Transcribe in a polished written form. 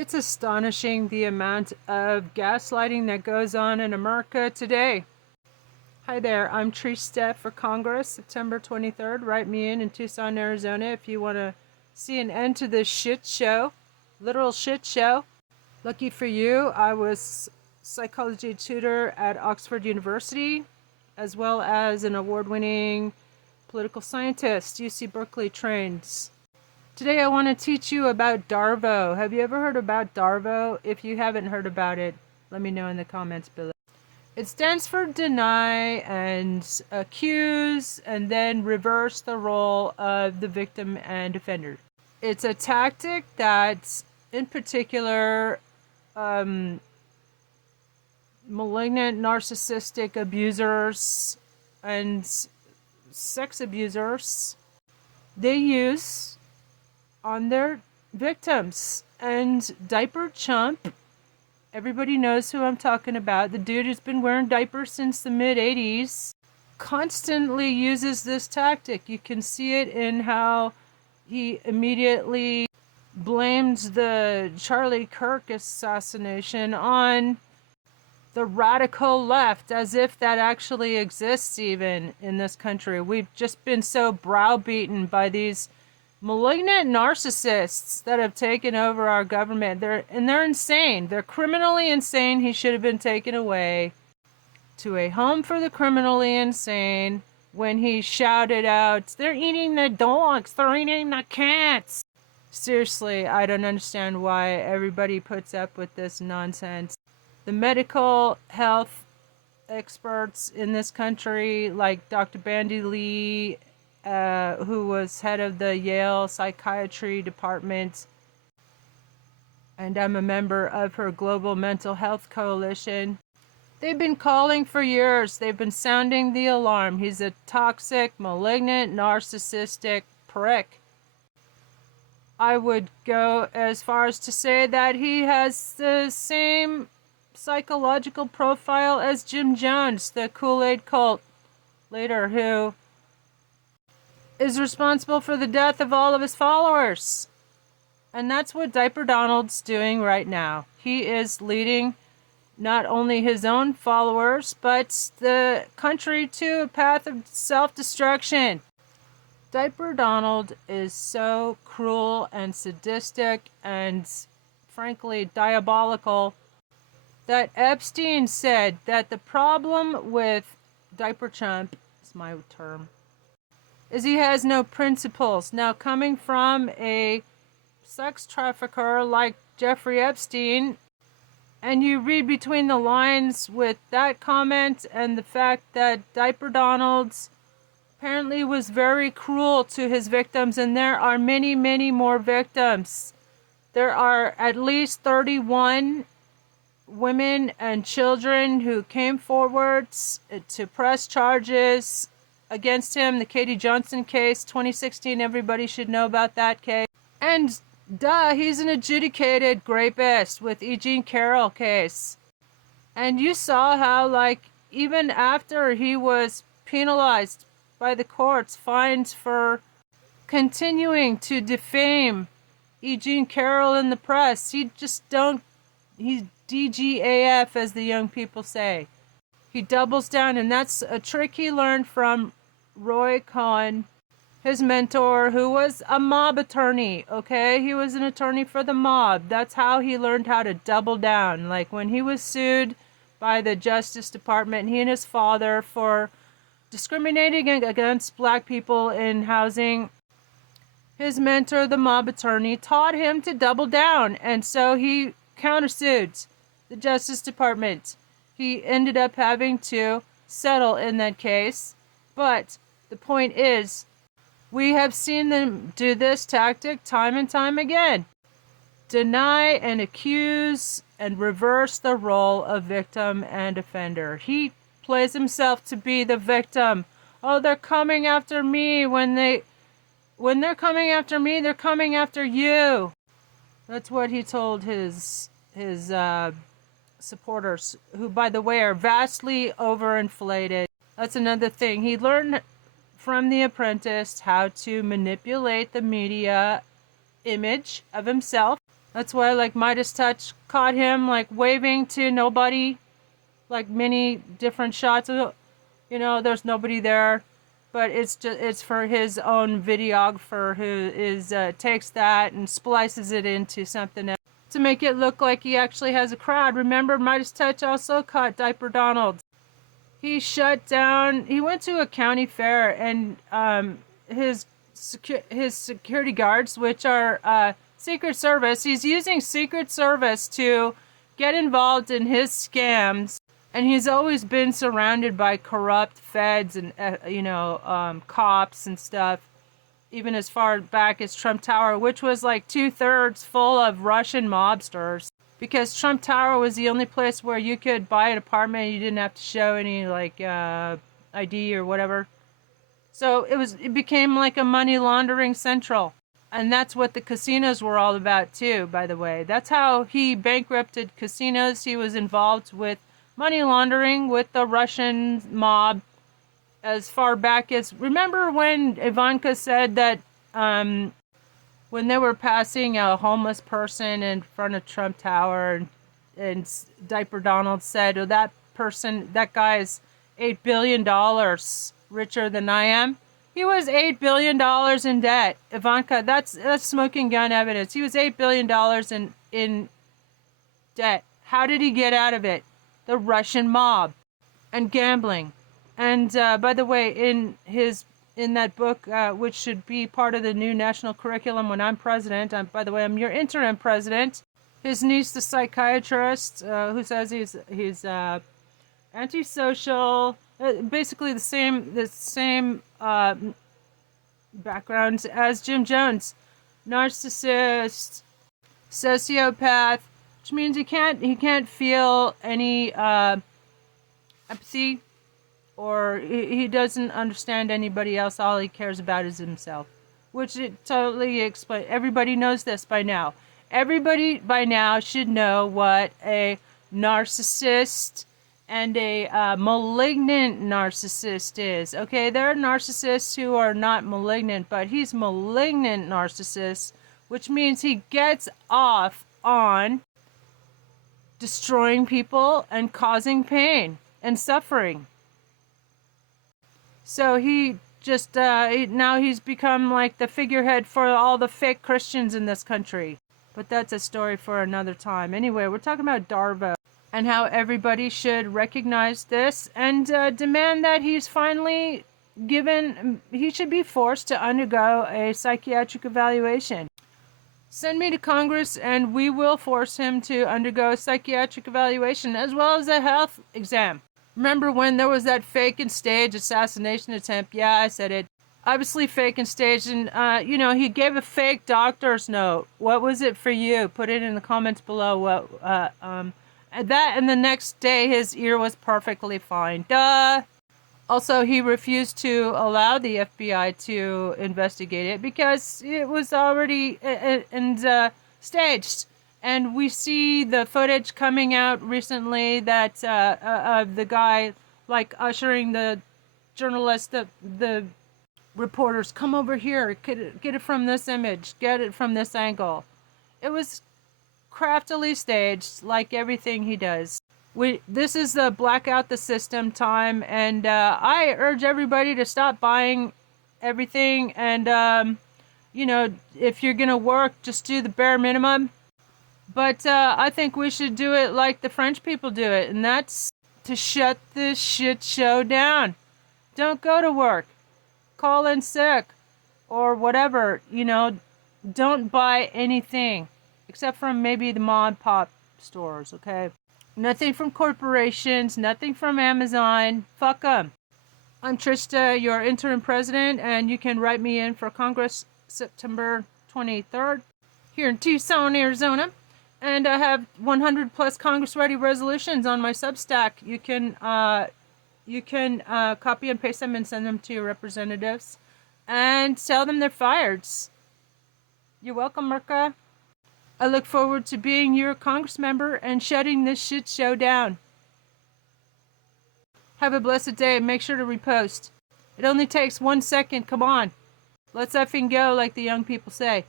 It's astonishing the amount of gaslighting that goes on in America today. Hi there, I'm Trish Steph for Congress, September 23rd. Write me in Tucson, Arizona if you want to see an end to this shit show. Literal shit show. Lucky for you, I was psychology tutor at Oxford University, as well as an award-winning political scientist, UC Berkeley trained. Today I want to teach you about DARVO. Have you ever heard about DARVO? If you haven't heard about it, let me know in the comments below. It stands for deny and accuse and then reverse the role of the victim and offender. It's a tactic that, in particular, malignant narcissistic abusers and sex abusers, they use on their victims. And Diaper Chump, everybody knows who I'm talking about, the dude who's been wearing diapers since the mid-80s, constantly uses this tactic. You can see it in how he immediately blames the Charlie Kirk assassination on the radical left, as if that actually exists even in this country. We've just been so browbeaten by these malignant narcissists that have taken over our government. They're insane. They're criminally insane. He should have been taken away to a home for the criminally insane when he shouted out, "They're eating the dogs, they're eating the cats." Seriously, I don't understand why everybody puts up with this nonsense. The medical health experts in this country, like Dr. Bandy Lee, who was head of the Yale Psychiatry Department, and I'm a member of her Global Mental Health Coalition. They've been calling for years. They've been sounding the alarm. He's a toxic, malignant, narcissistic prick. I would go as far as to say that he has the same psychological profile as Jim Jones, the Kool-Aid cult leader who is responsible for the death of all of his followers. And that's what Diaper Donald's doing right now. He is leading not only his own followers, but the country to a path of self-destruction. Diaper Donald is so cruel and sadistic and, frankly, diabolical that Epstein said that the problem with Diaper Chump, is my term, is he has no principles. Now, coming from a sex trafficker like Jeffrey Epstein, and you read between the lines with that comment and the fact that Diaper Donald's apparently was very cruel to his victims, and there are many, many more victims. There are at least 31 women and children who came forward to press charges against him. The Katie Johnson case, 2016, everybody should know about that case. And duh, he's an adjudicated rapist with E. Jean Carroll case. And you saw how, like, even after he was penalized by the courts, fined for continuing to defame E. Jean Carroll in the press, he's DGAF, as the young people say. He doubles down, and that's a trick he learned from Roy Cohn, his mentor, who was a mob attorney, okay? He was an attorney for the mob. That's how he learned how to double down. Like when he was sued by the Justice Department, he and his father, for discriminating against black people in housing, his mentor, the mob attorney, taught him to double down. And so he countersued the Justice Department. He ended up having to settle in that case. But the point is, we have seen them do this tactic time and time again. Deny and accuse and reverse the role of victim and offender. He plays himself to be the victim. Oh, they're coming after me. When they're coming after me, they're coming after you. That's what he told his supporters, who, by the way, are vastly overinflated. That's another thing. He learned from The Apprentice how to manipulate the media image of himself That's why, like, Midas Touch caught him, like, waving to nobody, like, many different shots of, there's nobody there, but it's for his own videographer who takes that and splices it into something else to make it look like he actually has a crowd. Remember, Midas Touch also caught Diaper Donald. He shut down. He went to a county fair, and his his security guards, which are Secret Service, he's using Secret Service to get involved in his scams. And he's always been surrounded by corrupt feds and cops and stuff, even as far back as Trump Tower, which was like 2/3 full of Russian mobsters. Because Trump Tower was the only place where you could buy an apartment and you didn't have to show any like ID or whatever. So it became like a money laundering central. And that's what the casinos were all about too, by the way. That's how he bankrupted casinos. He was involved with money laundering with the Russian mob as far back as, remember when Ivanka said that when they were passing a homeless person in front of Trump Tower, and Diaper Donald said, oh, that guy is $8 billion richer than I am. He was $8 billion in debt. Ivanka, that's smoking gun evidence. He was $8 billion in debt. How did he get out of it? The Russian mob and gambling. And by the way, in that book, which should be part of the new national curriculum when I'm president. By the way, I'm your interim president. His niece, the psychiatrist, who says he's antisocial, basically the same background as Jim Jones, narcissist, sociopath, which means he can't feel any empathy, or he doesn't understand anybody else. All he cares about is himself, which it totally explains. Everybody knows this by now. Everybody by now should know what a narcissist and a malignant narcissist is. Okay, there are narcissists who are not malignant, but he's malignant narcissist, which means he gets off on destroying people and causing pain and suffering. So he just, now he's become like the figurehead for all the fake Christians in this country. But that's a story for another time. Anyway, we're talking about Darvo and how everybody should recognize this and demand that he's finally he should be forced to undergo a psychiatric evaluation. Send me to Congress and we will force him to undergo a psychiatric evaluation as well as a health exam. Remember when there was that fake and staged assassination attempt? Yeah, I said it. Obviously fake and staged, and he gave a fake doctor's note. What was it for you? Put it in the comments below. And the next day his ear was perfectly fine. Duh. Also, he refused to allow the FBI to investigate it because it was already staged. And we see the footage coming out recently that of the guy like ushering the journalists, the reporters, come over here, get it from this image, get it from this angle. It was craftily staged, like everything he does. This is the blackout the system time, and I urge everybody to stop buying everything. And if you're gonna work, just do the bare minimum. But I think we should do it like the French people do it, and that's to shut this shit show down. Don't go to work. Call in sick or whatever. Don't buy anything except from maybe the mom and pop stores, okay? Nothing from corporations, nothing from Amazon. Fuck them. I'm Trista, your interim president, and you can write me in for Congress September 23rd here in Tucson, Arizona. And I have 100 plus Congress-ready resolutions on my Substack. You can copy and paste them and send them to your representatives and tell them they're fired. You're welcome, Merca. I look forward to being your Congress member and shutting this shit show down. Have a blessed day and make sure to repost. It only takes 1 second. Come on. Let's effing go, like the young people say.